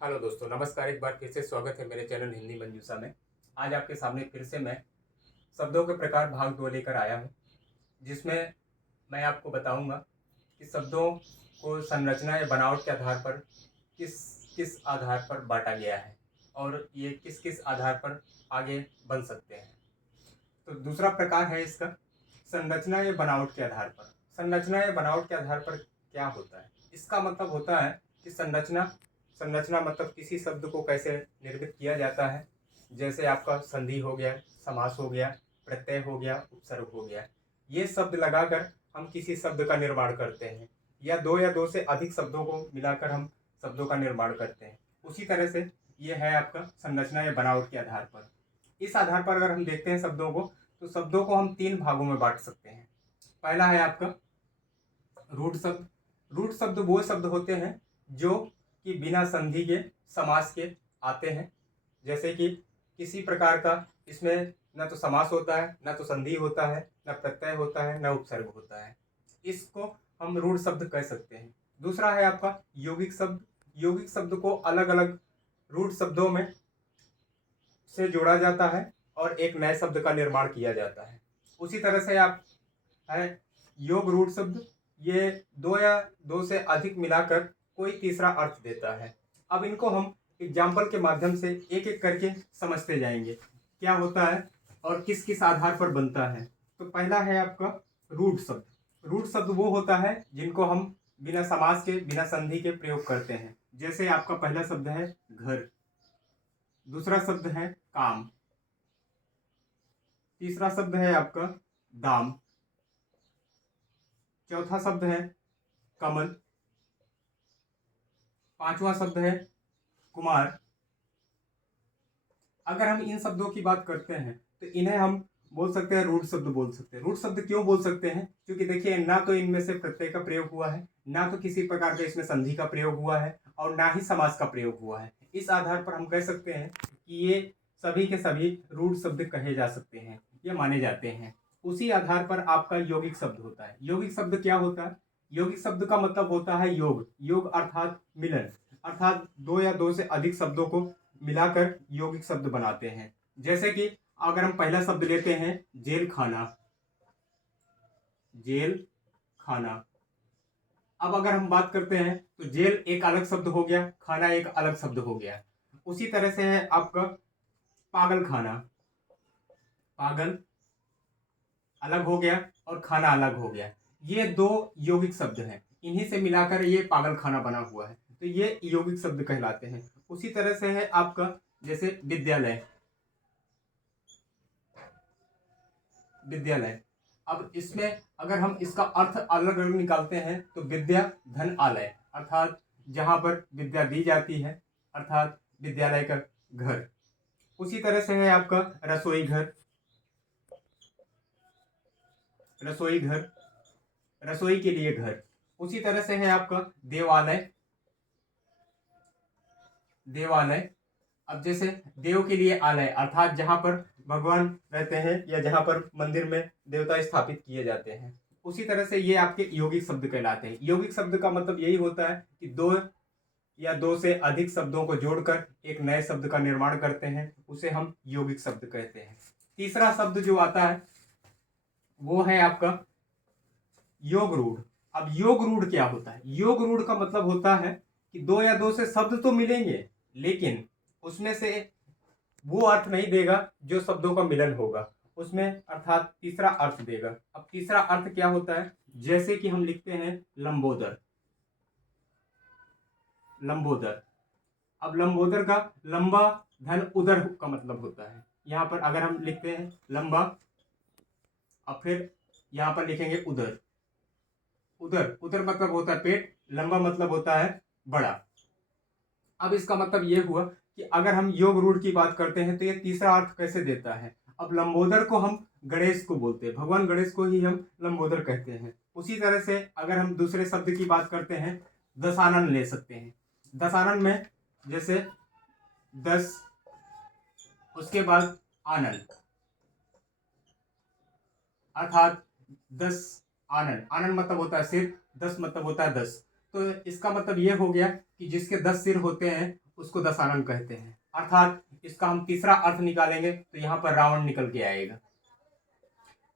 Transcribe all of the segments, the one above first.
Hello दोस्तों, नमस्कार। एक बार फिर से स्वागत है मेरे चैनल हिंदी मंजूषा में। आज आपके सामने फिर से मैं शब्दों के प्रकार भाग 2 लेकर आया हूँ, जिसमें मैं आपको बताऊंगा कि शब्दों को संरचना या बनावट के आधार पर किस किस आधार पर बांटा गया है और ये किस किस आधार पर आगे बन सकते हैं। तो दूसरा प्रकार है इसका संरचना या बनावट के आधार पर। संरचना या बनावट के आधार पर क्या होता है? इसका मतलब होता है कि संरचना संरचना मतलब किसी शब्द को कैसे निर्मित किया जाता है। जैसे आपका संधि हो गया, समास हो गया, प्रत्यय हो गया, उपसर्ग हो गया। ये शब्द लगाकर हम किसी शब्द का निर्माण करते हैं, या दो से अधिक शब्दों को मिलाकर हम शब्दों का निर्माण करते हैं। उसी तरह से ये है आपका संरचना या बनावट के आधार पर। इस आधार पर अगर हम देखते हैं शब्दों को, तो शब्दों को हम 3 भागों में बांट सकते हैं। पहला है आपका रूढ़ शब्द। रूढ़ शब्द वो शब्द होते हैं जो कि बिना संधि के समास के आते हैं। जैसे कि किसी प्रकार का इसमें न तो समास होता है, न तो संधि होता है, न प्रत्यय होता है, न उपसर्ग होता है। इसको हम रूढ़ शब्द कह सकते हैं। दूसरा है आपका यौगिक शब्द। यौगिक शब्द को अलग अलग रूढ़ शब्दों में से जोड़ा जाता है और एक नए शब्द का निर्माण किया जाता है। उसी तरह से आप है योग रूढ़ शब्द। ये दो या दो से अधिक मिलाकर कोई तीसरा अर्थ देता है। अब इनको हम एग्जाम्पल के माध्यम से एक एक करके समझते जाएंगे क्या होता है और किस किस आधार पर बनता है। तो पहला है आपका रूढ़ शब्द। रूढ़ शब्द वो होता है जिनको हम बिना समास के, बिना संधि के प्रयोग करते हैं। जैसे आपका पहला शब्द है घर, दूसरा शब्द है काम, तीसरा शब्द है आपका दाम, चौथा शब्द है कमल, पांचवा शब्द है कुमार। अगर हम इन शब्दों की बात करते हैं तो इन्हें हम बोल सकते हैं रूढ़ शब्द बोल सकते हैं। रूढ़ शब्द क्यों बोल सकते हैं? क्योंकि देखिए, ना तो इनमें से प्रत्यय का प्रयोग हुआ है, ना तो किसी प्रकार का इसमें संधि का प्रयोग हुआ है, और ना ही समास का प्रयोग हुआ है। इस आधार पर हम कह सकते हैं कि ये सभी के सभी रूढ़ शब्द कहे जा सकते हैं, ये माने जाते हैं। उसी आधार पर आपका यौगिक शब्द होता है। यौगिक शब्द क्या होता है? यौगिक शब्द का मतलब होता है योग। योग अर्थात मिलन, अर्थात दो या दो से अधिक शब्दों को मिलाकर यौगिक शब्द बनाते हैं। जैसे कि अगर हम पहला शब्द लेते हैं जेल खाना, जेल खाना। अब अगर हम बात करते हैं तो जेल एक अलग शब्द हो गया, खाना एक अलग शब्द हो गया। उसी तरह से है आपका पागल खाना। पागल अलग हो गया और खाना अलग हो गया। ये दो यौगिक शब्द हैं, इन्हीं से मिलाकर ये पागल खाना बना हुआ है, तो ये यौगिक शब्द कहलाते हैं। उसी तरह से है आपका जैसे विद्यालय। विद्यालय, अब इसमें अगर हम इसका अर्थ अलग अलग निकालते हैं तो विद्या धन आलय, अर्थात जहां पर विद्या दी जाती है, अर्थात विद्यालय का घर। उसी तरह से है आपका रसोई घर। रसोई घर, रसोई के लिए घर। उसी तरह से है आपका देवालय। देवालय, अब जैसे देव के लिए आलय, अर्थात जहां पर भगवान रहते हैं या जहां पर मंदिर में देवता स्थापित किए जाते हैं। उसी तरह से ये आपके यौगिक शब्द कहलाते हैं। यौगिक शब्द का मतलब यही होता है कि दो या दो से अधिक शब्दों को जोड़कर एक नए शब्द का निर्माण करते हैं, उसे हम यौगिक शब्द कहते हैं। तीसरा शब्द जो आता है वो है आपका योग रूढ़। अब योग रूढ़ क्या होता है? योग रूढ़ का मतलब होता है कि दो या दो से शब्द तो मिलेंगे, लेकिन उसमें से वो अर्थ नहीं देगा जो शब्दों का मिलन होगा उसमें, अर्थात तीसरा अर्थ देगा। अब तीसरा अर्थ क्या होता है? जैसे कि हम लिखते हैं लंबोदर। लंबोदर, अब लंबोदर का लंबा धन उदर का मतलब होता है। यहां पर अगर हम लिखते हैं लंबा, अब फिर यहां पर लिखेंगे उदर। उदर, उदर मतलब होता है पेट, लंबा मतलब होता है बड़ा। अब इसका मतलब ये हुआ कि अगर हम योग रूढ़ की बात करते हैं तो ये तीसरा अर्थ कैसे देता है। अब लंबोदर को हम गणेश को बोलते हैं, भगवान गणेश को ही हम लंबोदर कहते हैं। उसी तरह से अगर हम दूसरे शब्द की बात करते हैं, दशानन ले सकते हैं। दशानन में जैसे 10, उसके बाद आनंद, अर्थात 10 आनंद। आनंद मतलब होता है सिर, 10 मतलब होता है 10। तो इसका मतलब यह हो गया कि जिसके 10 सिर होते हैं उसको दशानन कहते हैं। अर्थात इसका हम तीसरा अर्थ निकालेंगे तो यहाँ पर रावण निकल के आएगा।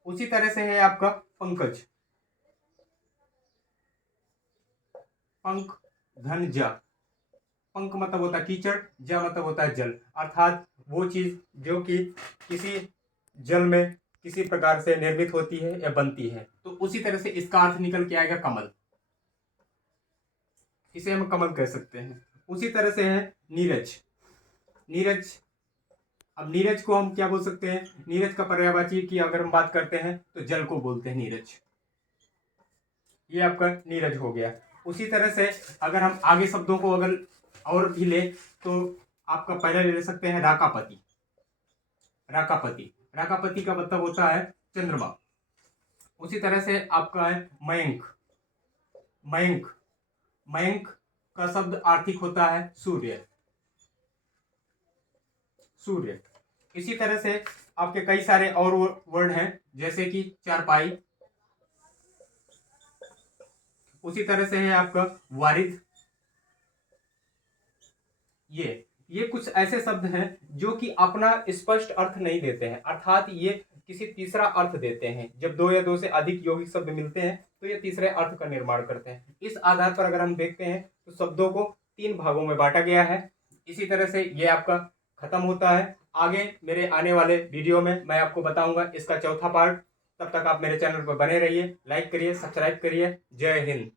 उसी तरह से है आपका पंकज, पंख धन जा। पंख मतलब होता है कीचड़, जा मतलब होता है जल, अर्थात वो चीज जो कि किसी जल में किसी प्रकार से निर्मित होती है या बनती है। तो उसी तरह से इसका अर्थ निकल के आएगा कमल, इसे हम कमल कह सकते हैं। उसी तरह से है नीरज, नीरज। अब नीरज को हम क्या बोल सकते हैं? नीरज का पर्यायवाची की अगर हम बात करते हैं तो जल को बोलते हैं नीरज। ये आपका नीरज हो गया। उसी तरह से अगर हम आगे शब्दों को अगर और भी ले तो आपका पहले ले सकते हैं राकापति। राकापति, राकापति का मतलब होता है चंद्रमा। उसी तरह से आपका है मयंक, मयंक, मयंक का शब्द आर्थिक होता है सूर्य, सूर्य। इसी तरह से आपके कई सारे और वर्ड हैं जैसे कि चारपाई। उसी तरह से है आपका वारिद। ये कुछ ऐसे शब्द हैं जो कि अपना स्पष्ट अर्थ नहीं देते हैं, अर्थात ये किसी तीसरा अर्थ देते हैं। जब दो या दो से अधिक यौगिक शब्द मिलते हैं तो ये तीसरे अर्थ का निर्माण करते हैं। इस आधार पर अगर हम देखते हैं तो शब्दों को 3 भागों में बांटा गया है। इसी तरह से ये आपका खत्म होता है। आगे मेरे आने वाले वीडियो में मैं आपको बताऊंगा इसका चौथा पार्ट। तब तक आप मेरे चैनल पर बने रहिए, लाइक करिए, सब्सक्राइब करिए। जय हिंद।